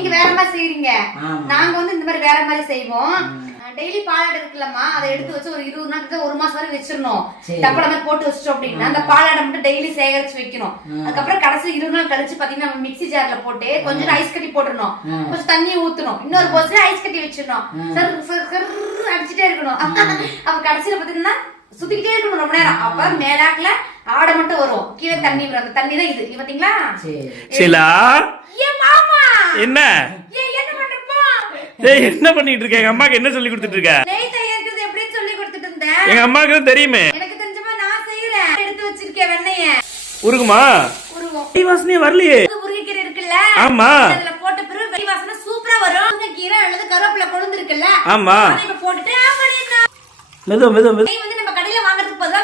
வேற மாதிரி செய்றீங்க. ஆமா. நாங்க வந்து இந்த மாதிரி வேற மாதிரி செய்வோம். டெய்லி பாலாடை இருக்குல்லம்மா அதை எடுத்து வச்சு ஒரு இருபது நாளுக்கு ஒரு மாசம் வரை வச்சிடணும். டப்பல மாதிரி போட்டு வச்சிட்டோம் அப்படின்னா அந்த பாலாடை மட்டும் டெய்லி சேகரிச்சு வைக்கணும். அதுக்கப்புறம் கடைசி இருபது நாள் கழிச்சு பாத்தீங்கன்னா நம்ம மிக்ஸி ஜார்ல போட்டு கொஞ்சம் ஐஸ் கட்டி போட்டுடணும். கொஞ்சம் தண்ணி ஊத்தணும். இன்னொரு போஸ்ட்ல ஐஸ் கட்டி வச்சிடணும். சர் சர் சர் அடிச்சுட்டே இருக்கணும். அப்ப கடைசியில பாத்தீங்கன்னா சுத்திக்கிட்டே இருக்கணும் ரொம்ப நேரம். அப்ப மேலாக்குல ஆடை மட்டும் வரும். கீழே தண்ணி வரும். அந்த தண்ணி தான் இது பாத்தீங்களா? என்ன? என்ன பண்றப்போ? ஏய் என்ன பண்ணிட்டு இருக்க? எங்க அம்மாக்கு என்ன சொல்லி கொடுத்துட்டு இருக்க? எங்க அம்மாக்கு தான் தெரியுமே. எனக்கு தெரிஞ்சமா நான் செய்யறேன். எடுத்து வச்சிருக்கேன் வெண்ணெய. உருகுமா? வாசனையே வரலையே. முருங்கைக்கீரை இருக்குல்ல? ஆமா. அதுல போட்ட பிறகு வாசனை சூப்பரா வரும். முருங்கைக்கீரை அல்லது கருவேப்பிலை கொழுந்து இருக்குல்ல? ஆமா. இப்ப போட்டுட்டு ஆஃப். மெதுவா மெதுவா மெதுவா. வந்து நம்ம கடையில வாங்குறதுக்கு பதிலா